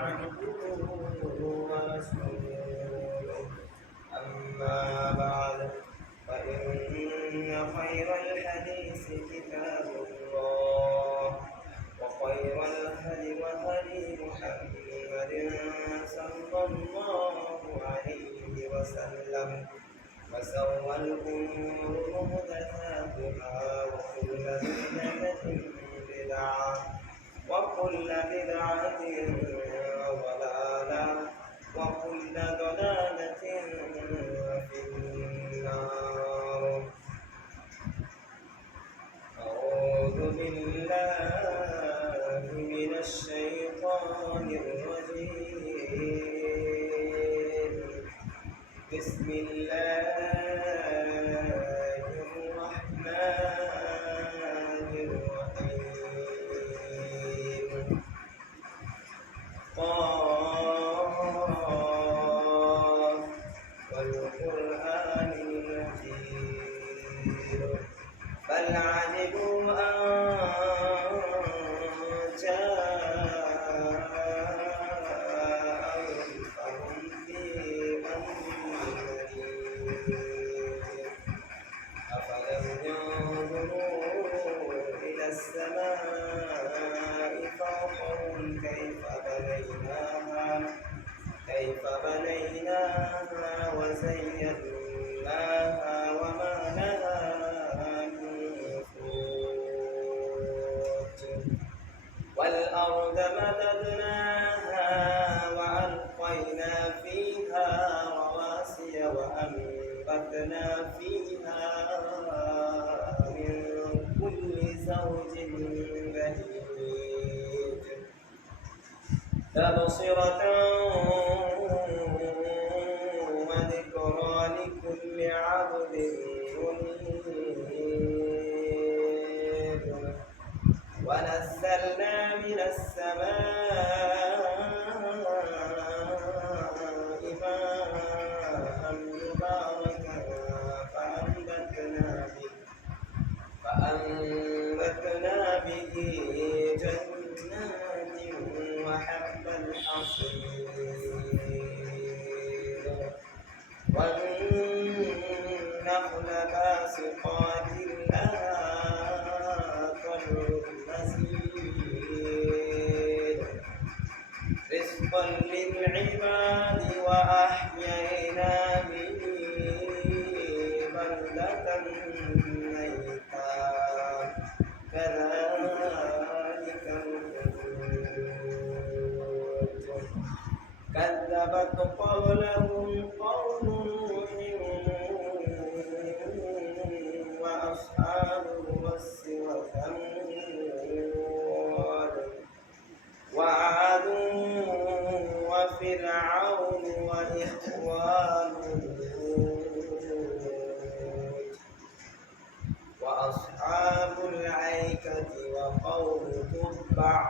عبده ورسوله أما بعد فإن خير الحديث كتاب الله وخير الهدي وهدي محمد صلى الله عليه وسلم. وسوى الأمور محدثاتها وكل بدعة بدعة. وكل بدعة ضلالة وكل ضلالة في النار أعوذ بالله da doce latão. نحن فاسقان لنا طلب مزيد. رزقا للعباد وأحسن وفرعون وإخوان وأصحاب العيكة وقوم تبع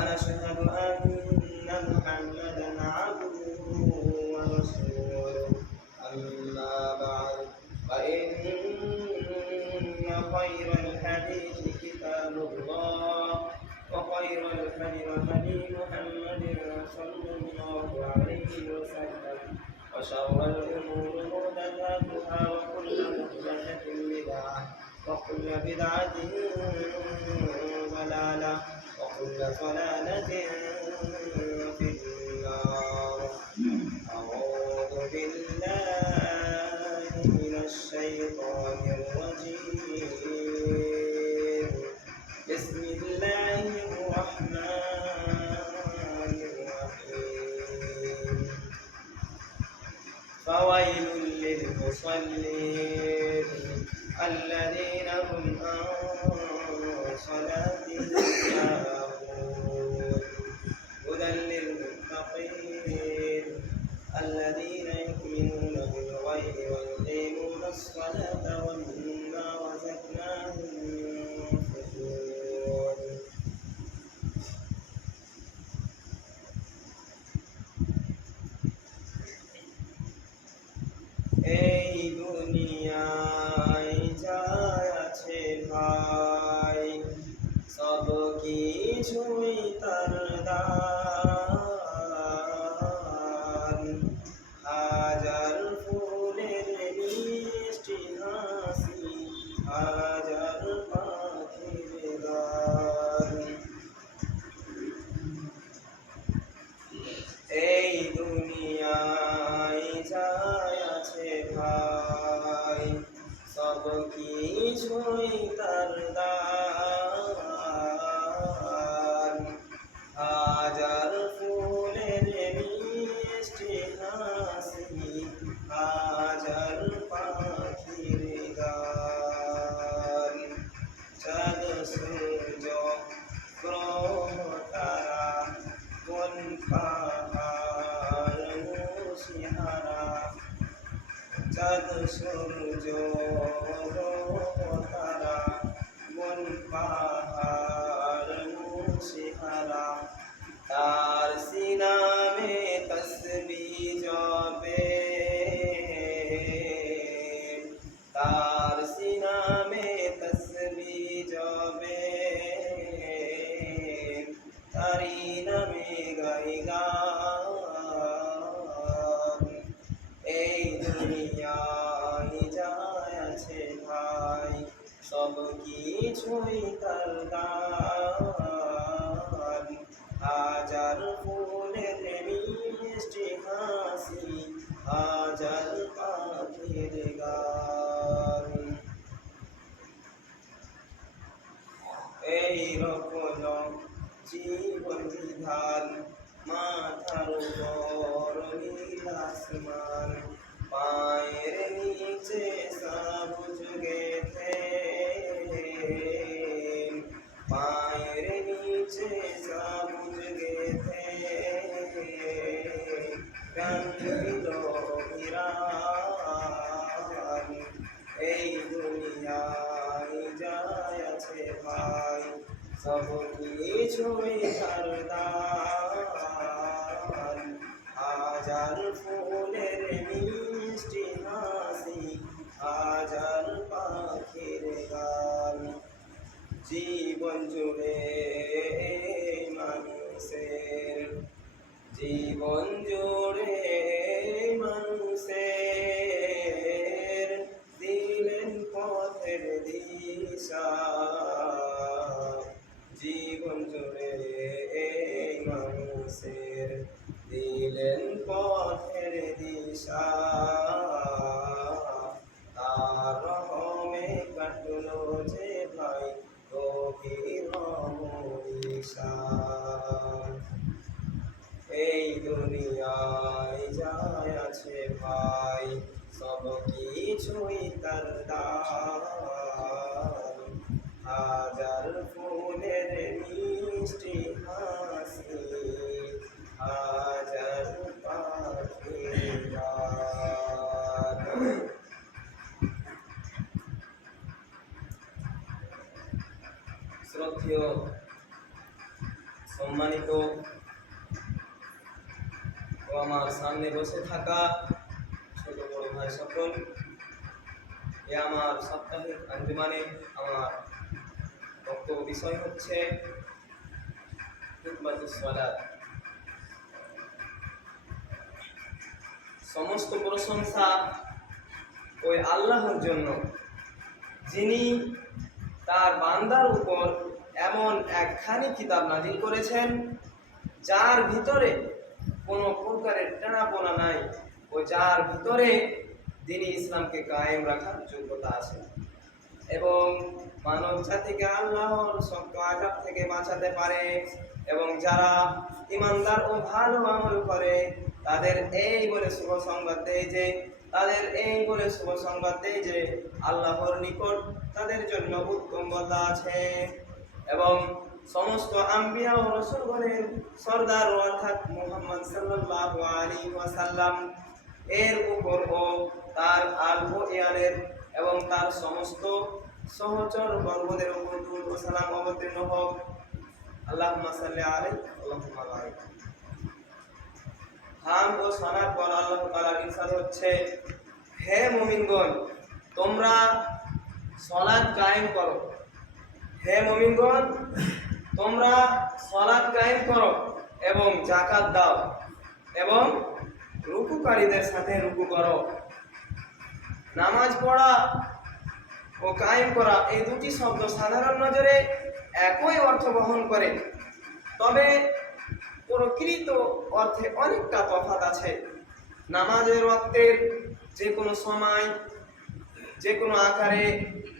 ونشهد أن محمدا عبده ورسوله. أما بعد فإن خير الحديث كتاب الله وخير الهدي هدي محمد صلى الله عليه وسلم وشر الأمور محدثاتها وكل محدثة بدعة وكل بدعة وكل কিছুই তার দান রকম জীবন বিধান মাথার উপর নীল আসমান পায়ের নিচে সবুজ গেথে সব কিছুই তার দান ফুলের মিষ্টি হাসি হাজার পাখির গান জীবন জুড়ে মানুষের জীবন জুড়ে দুনিয়ায় যায় আছে ভাই, সব কিছুই তার দান হাজার ফুলের মিষ্টি হাসি, হাজার পাখির। শ্রদ্ধেয়, সম্মানিত আমার সামনে বসে থাকা ছোট বড় ভাই সকল, এ আমার সাপ্তাহিক আঞ্জুমানে আমার বক্তব্য বিষয় হচ্ছে সমস্ত প্রশংসা ওই আল্লাহর জন্য, যিনি তার বান্দার উপর এমন একখানি কিতাব নাজিল করেছেন, যার ভিতরে কোনো প্রকারের টানাপোনা নাই। ও যার ভিতরে দিনী ইসলামকে কায়েম রাখার যোগ্যতা আছে। এবং মানব জাতিকে আল্লাহর শক্ত আঘাত থেকে বাঁচাতে পারে এবং যারা ইমানদার ও ভালো আমল করে, তাদের এই বলে শুভ সংবাদ দেয় যে, তাদের এই বলে শুভ সংবাদ দেয় যে, আল্লাহর নিকট তাদের জন্য উত্তমতা আছে। এবং সমস্ত আম্বিয়া ও রসুলগণের সর্দার অর্থাৎ মোহাম্মদ সাল্লাল্লাহু আলাইহি ওয়াসাল্লাম এর উপর ও তার আলহ ইয়ানের এবং তার সমস্ত সহচর বর্গদের উপর দুরূদ ও সালাম অবতীর্ণ হোক। আল্লাহ সাল্লি আলাইহি, আল্লাহুম্মা বারিক। হাম ও সানার পর আল্লাহ হচ্ছে, হে মুমিনগণ, তোমরা সলাৎ কায়েম করো। হে মুমিনগণ তোমরা সলাৎ কায়েম করো এবং জাকাত দাও এবং রুকুকারীদের সাথে রুকু করো। নামাজ পড়া ও কায়েম করা এই দুটি শব্দ সাধারণ নজরে একই অর্থ বহন করে। তবে প্রকৃত অর্থে অনেকটা তফাৎ আছে। নামাজের অর্থের যে কোনো সময় যে কোনো আকারে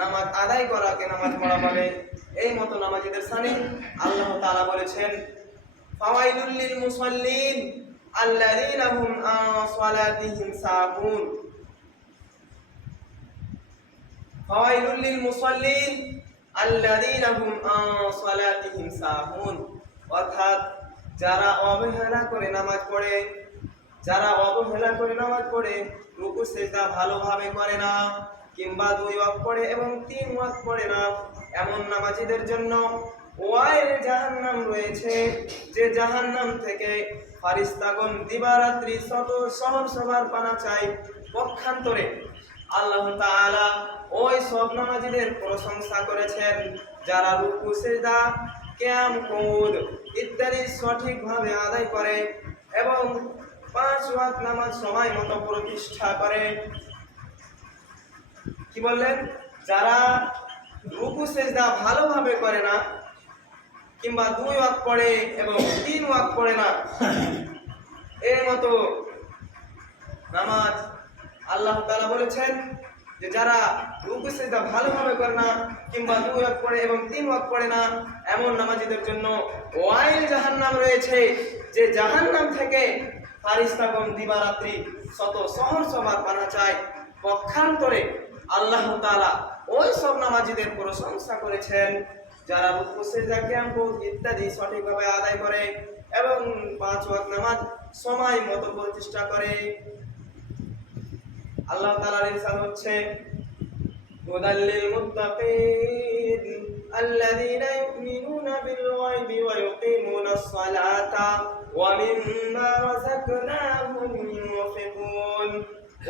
নামাজ আদায় করাকে নামাজ পড়া বলে। এই মতো নামাজিদের স্থানে আল্লাহ তাআলা বলেছেন, ফাওয়াইলুল লিল মুসাল্লিন আল্লাযীনা হুম আন সালাতিহিম সাহুন ফাওয়াইলুল মুসাল্লিন আল্লাযীনা হুম আন সালাতিহিম সাহুন অর্থাৎ যারা অবহেলা করে নামাজ পড়ে, যারা অবহেলা করে নামাজ পড়ে রুকু সেজদা ভালোভাবে করে না, কিংবা দুই ওয়াক্ত পড়ে এবং তিন ওয়াক্ত পড়ে না এমন নামাজীদের জন্য ওয়াইল জাহান্নাম রয়েছে, যে জাহান্নাম থেকে ফারিস্তাগণ দিবারাত্রি শত সবার পানা চাই। পক্ষান্তরে আল্লাহ তাআলা ওই সব নামাজীদের প্রশংসা করেছেন, যারা রুকু, সেজদা, কিয়াম কুদ ইত্যাদি সঠিকভাবে আদায় করে এবং পাঁচ ওয়াক্ত নামাজ সময় মতো প্রতিষ্ঠা করে। কি বললেন? যারা রুকু সেজদা ভালোভাবে করে না, কিংবা দুই ওয়াক পড়ে এবং তিন ওয়াক্ত পড়ে না, এর মতো নামাজ আল্লাহ তাআলা বলেছেন যে যারা রুকু সেজদা ভালোভাবে করে না, কিংবা দুই ওয়াক্ত পড়ে এবং তিন ওয়াক্ত পড়ে না, এমন নামাজীদের জন্য ওয়াইল জাহান্নাম রয়েছে, যে জাহান্নাম থেকে ফারিস্তাগণ দিবারাত্রি শত শহর সবার পানা চায়। পক্ষান্তরে আল্লাহ তাআলা ওই সব নামাজীদের প্রশংসা করেছেন, যারা রুকু সিজদা কিয়াম ইত্যাদি সঠিকভাবে আদায় করে এবং পাঁচ ওয়াক্ত নামাজ সময় মতো প্রতিষ্ঠা করে। আল্লাহ তাআলার ইরশাদ হচ্ছে, হুদাল্লিল মুত্তাকিন আল্লাযীনা ইউমিনুনা বিল গায়বি ওয়া ইউকিমুনাস সালাতা ওয়া মিম্মা রাযাকনাহুম ইউনফিকুন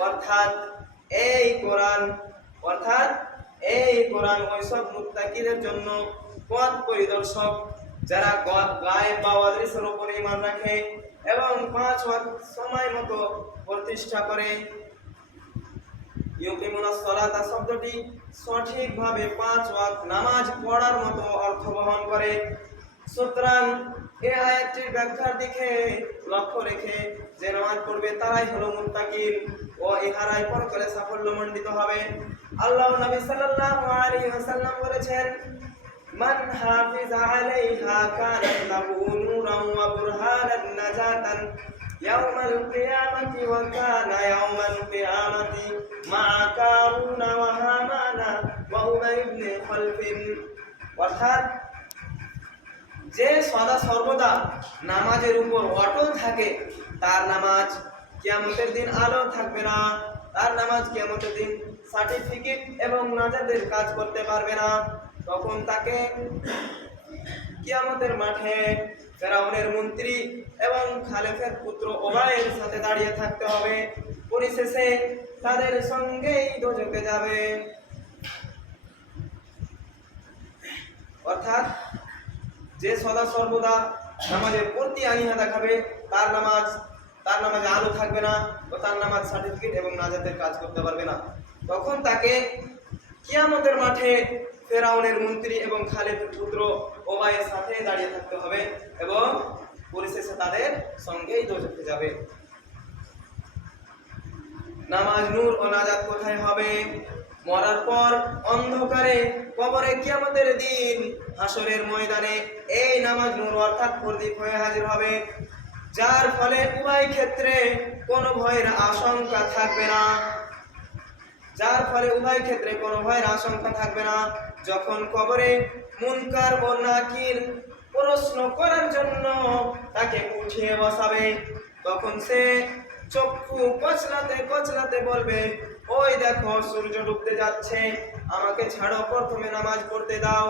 অর্থাৎ, এই কোরআন, অর্থাৎ এই কোরআন ওইসব মুত্তাকিদের জন্য পথ পরিদর্শক যারা গায়েব বা অদৃশ্যের উপর ঈমান রাখে এবং পাঁচ সময় মতো প্রতিষ্ঠা করে। ইউকিমুনাস সালাতা শব্দটি সঠিকভাবে পাঁচ ওয়াক্ত নামাজ পড়ার মতো অর্থ বহন করে। সুতরাং এই আয়াতটির ব্যাখ্যার দিকে লক্ষ্য রেখে যে নামাজ পড়বে তারাই হলো মুত্তাকিন ও ইহারাই পরকালে সাফল্য মণ্ডিত হবে। আল্লাহ নবী সাল্লাল্লাহু আলাইহি ওয়াসাল্লাম বলেছেন, মান হাফিজ আলাইহা কানাত লাহু নূরান ওয়া বুরহানান নাজাতান ইয়াউমাল কিয়ামাতি ওয়া কানা ইয়াউমাল কিয়ামাতি মা কারুনা ওয়া হামানা ওয়া উবাই ইবনে খালফিন। অর্থাৎ যে সদা সর্বদা নামাজের উপর অটল থাকে, তার নামাজ কিয়ামতের দিন আলো থাকবে না। তার নামাজ কিয়ামতের দিন সার্টিফিকেট এবং নাজাদের কাজ করতে পারবে না। তখন তাকে কিয়ামতের মাঠে ফেরাউনের মন্ত্রী এবং খালেফের পুত্র ওবায়ের সাথে দাঁড়িয়ে থাকতে হবে। পরিশেষে তাদের সঙ্গেই দোজকে যাবে। অর্থাৎ যে সদা সর্বদা নামাজের প্রতি আনিহা দেখাবে, তার নামাজ, তার নামাজে আলো থাকবে না ও তার নামাজ সার্টিফিকেট এবং নাজাতের কাজ করতে পারবে না। তখন তাকে কিয়ামতের মাঠে ফেরাউনের মন্ত্রী এবং খালেদের পুত্র ওবায়ের সাথে দাঁড়িয়ে থাকতে হবে এবং পরিশেষে তাদের সঙ্গেই দোজখে যাবে। নামাজ নূর ও নাজাত কোথায় হবে? মরার পর অন্ধকারে কবরে কিয়ামতের দিন হাসরের ময়দানে এই নামাজ নূর অর্থাৎ প্রদীপ হয়ে হাজির হবে। যার ফলে উভয় ক্ষেত্রে কোনো ভয়ের আশঙ্কা থাকবে না। যার ফলে উভয় ক্ষেত্রে কোনো ভয়ের আশঙ্কা থাকবে না। যখন কবরে মুনকার ও নাকির প্রশ্ন করার জন্য তাকে উঠিয়ে বসাবে, তখন সে চক্ষু কচলাতে কচলাতে বলবে, ওই দেখো, সূর্য ডুবতে যাচ্ছে, আমাকে ছাড়ো, প্রথমে নামাজ পড়তে দাও।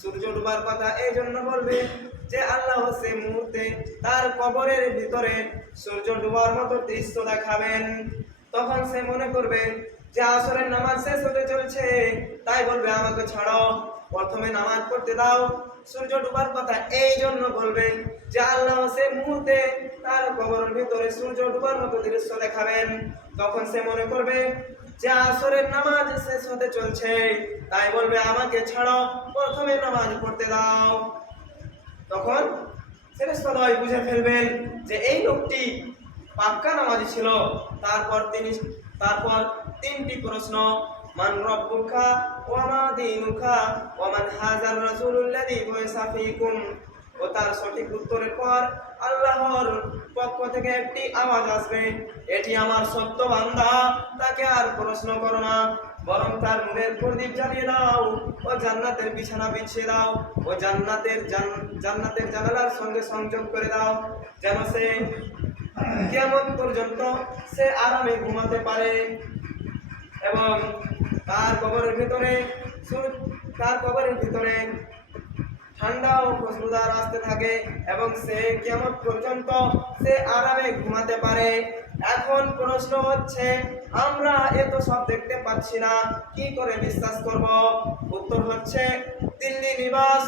সূর্য ডুবার কথা এই জন্য বলবে যে আল্লাহ সে মুহূর্তে তার কবরের ভিতরে সূর্য ডুবার মতো দৃশ্য দেখাবেন। তখন সে মনে করবে যে আসরের নামাজ শেষ হতে চলছে, তাই বলবে, আমাকে ছাড়ো, প্রথমে নামাজ পড়তে দাও। সূর্য ডুবার কথা এই জন্য বলবে যে আল্লাহ সে মুহূর্তে তার কবরের ভিতরে সূর্য ডুবার মতো দৃশ্য দেখাবেন। তখন সে মনে করবে যে আসরের নামাজ শেষ হতে চলছে, তাই বলবে, আমাকে ছাড়ো, প্রথমে নামাজ পড়তে দাও। তখন ফেরেশতাদ্বয় বুঝে ফেলবেন যে এই লোকটি পাক্কা নামাজি ছিল। তারপর তিনি, তারপর তিনটি প্রশ্ন। মান রব্বুকা ওয়া মা দীনুকা ওয়া মান হাযার রাসূলুল্লাযী বুইসা ফীকুম। ও তার সঠিক উত্তরের পর আল্লাহর পক্ষ থেকে একটি আওয়াজ আসবে। এটি আমার সত্য বান্দা, তাকে আর প্রশ্ন করো না। বরং তার নূরের প্রদীপ জ্বালিয়ে দাও ও জান্নাতের বিছানা বিছিয়ে দাও ও জান্নাতের জান্নাতের জানালার সঙ্গে সংযোগ করে দাও, যেন সে কেমন পর্যন্ত সে আরামে ঘুমাতে পারে। এবং তার কবরের ভিতরে তার কবরের ভিতরে ঠান্ডা ও খুশবুদার আসতে থাকে এবং সে কেমন পর্যন্ত সে আরামে ঘুমাতে পারে। এখন প্রশ্ন হচ্ছে, আমরা এত সব দেখতে পাচ্ছি না, কি করে বিশ্বাস করব? উত্তর হচ্ছে, দিল্লি নিবাস।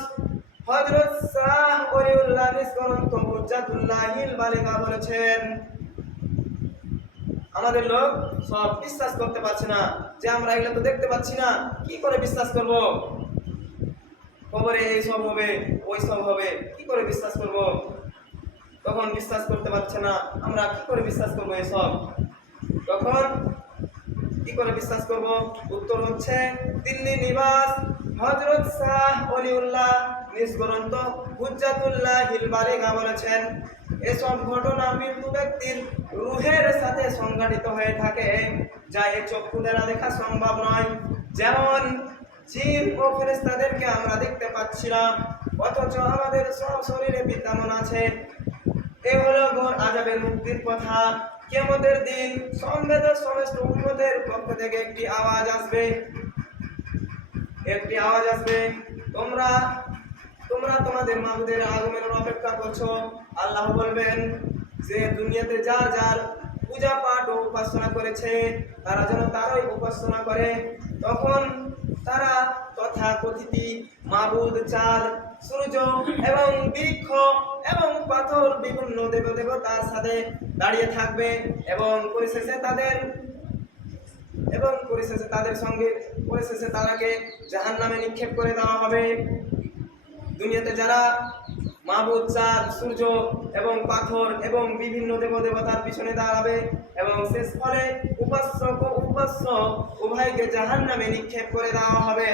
হযরত শাহ ওলিউল্লাহ নিষ্করন্ত হুজ্জাতুল্লাহিল বালিগা বলেছেন আমাদের লোক সব বিশ্বাস করতে পারছে না, যে আমরা এগুলো তো দেখতে পাচ্ছি না, কি করে বিশ্বাস করব? খবরে এই সব হবে, ওই সব হবে, কি করে বিশ্বাস করব? তখন বিশ্বাস করতে পারছে না, আমরা কি করে বিশ্বাস করব এসব তখন কি করে বিশ্বাস করব? উত্তর হচ্ছে, দিল্লি নিবাস, হযরত শাহ অলিউল্লাহ নিষ্করন্ত হুজ্জাতুল্লাহ হিলবালিগা বলেছেন। এসব ঘটনা মৃত্যু ব্যক্তির রুহের সাথে সংঘটিত হয়ে থাকে। যা এই চক্ষু দ্বারা দেখা সম্ভব নয়। যেমন জিন ও ফেরেশতাদেরকে আমরা দেখতে পাচ্ছি না, অথচ আমাদের সব শরীরে বিদ্যমান আছে। এ হলো ঘোর আজাবের মুক্তির কথা। কেমতের দিন সম্বেদ সমস্ত উম্মতের পক্ষ থেকে একটি আওয়াজ আসবে। একটি আওয়াজ আসবে, তোমরা তোমরা তোমাদের মাহবুদের আগমনের অপেক্ষা করছ। আল্লাহ বলবেন যে, দুনিয়াতে যা যার পূজা পাঠ ও উপাসনা করেছে, তারা যেন তারই উপাসনা করে। তখন তারা তথা কথিতি, মাবুদ চাঁদ সূর্য এবং বৃক্ষ এবং পাথর বিভিন্ন দেব দেবতার সাথে দাঁড়িয়ে থাকবে এবং পরিশেষে তাদের এবং পরিশেষে তাদের সঙ্গে, পরিশেষে তারাকে জাহান নামে নিক্ষেপ করে দেওয়া হবে। দুনিয়াতে যারা মাহবুদ চাঁদ, সূর্য এবং পাথর এবং বিভিন্ন দেবদেবতার পিছনে দাঁড়াবে এবং শেষ ফলে উপাস্যক ও উপাস্য উভয়কে জাহান নামে নিক্ষেপ করে দেওয়া হবে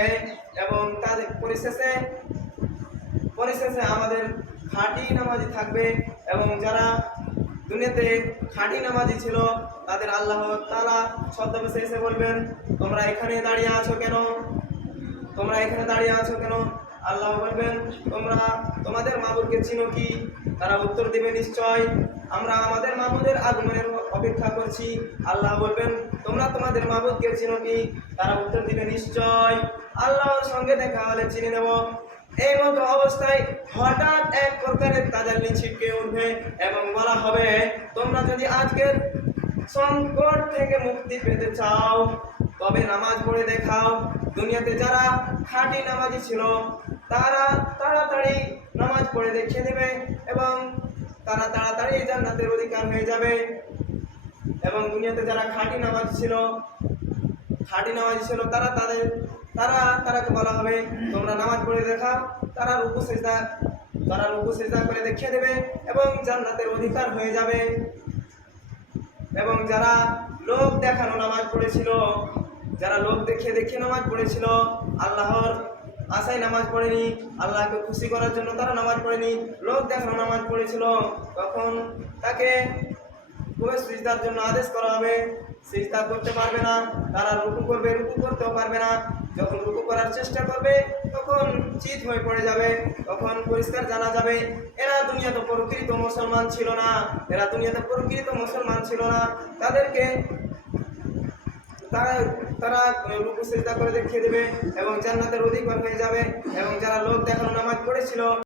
এবং তাদের পরিশেষে পরিশেষে আমাদের খাঁটি নামাজি থাকবে এবং যারা দুনিয়াতে খাঁটি নামাজি ছিল, তাদের আল্লাহ তালা ছদ্মবেশে এসে বলবেন, তোমরা এখানে দাঁড়িয়ে আছো কেন? তোমরা এখানে দাঁড়িয়ে আছো কেন? আল্লাহ বলবেন, তোমরা, তোমাদের মাবুদকে চিনো কি? তারা উত্তর দিবে, নিশ্চয়। আমরা আমাদের মাবুদের আগমনের অপেক্ষা করছি। আল্লাহ বলবেন, তোমরা তোমাদের মাবুদকে চিনো কি? তারা উত্তর দিবে, নিশ্চয়। আল্লাহর সঙ্গে দেখা হলে চিনে নেব। এই মতো অবস্থায় হঠাৎ এক প্রকারের তাজাল্লি ছিটকে উঠবে এবং বলা হবে, তোমরা যদি আজকের সংকট থেকে মুক্তি পেতে চাও, তবে নামাজ পড়ে দেখাও। দুনিয়াতে যারা খাঁটি নামাজি ছিল তারা তাড়াতাড়ি নামাজ পড়ে দেখিয়ে দেবে এবং তারা তাড়াতাড়ি জান্নাতের অধিকার হয়ে যাবে। এবং দুনিয়াতে যারা খাঁটি নামাজ ছিল, খাঁটি নামাজ ছিল, তারা তাদের, তারা, তারাকে বলা হবে, তোমরা নামাজ পড়ে দেখাও। তারা রুকু সেজদা, তারা রুকু সেজদা করে দেখিয়ে দেবে এবং জান্নাতের অধিকার হয়ে যাবে। এবং যারা লোক দেখানো নামাজ পড়েছিল, যারা লোক দেখিয়ে দেখিয়ে নামাজ পড়েছিল, আল্লাহর আশায় নামাজ পড়েনি, আল্লাহকে খুশি করার জন্য তারা নামাজ পড়েনি। লোক দেখানো নামাজ পড়েছিল, তখন তাকে খুবই সিজদার জন্য আদেশ করা হবে। সিজদা করতে পারবে না, তারা রুকু করবে, রুকু করতেও পারবে না। যখন রুকু করার চেষ্টা করবে, তখন চিত হয়ে পড়ে যাবে, তখন পরিষ্কার জানা যাবে, এরা দুনিয়াতে প্রকৃত মুসলমান ছিল না, এরা দুনিয়াতে প্রকৃত মুসলমান ছিল না। তাদেরকে তারা তারা রুকু সিজদা করে দেখিয়ে দেবে এবং জান্নাতের অধিকার হয়ে যাবে এবং যারা লোক দেখানো নামাজ পড়েছিল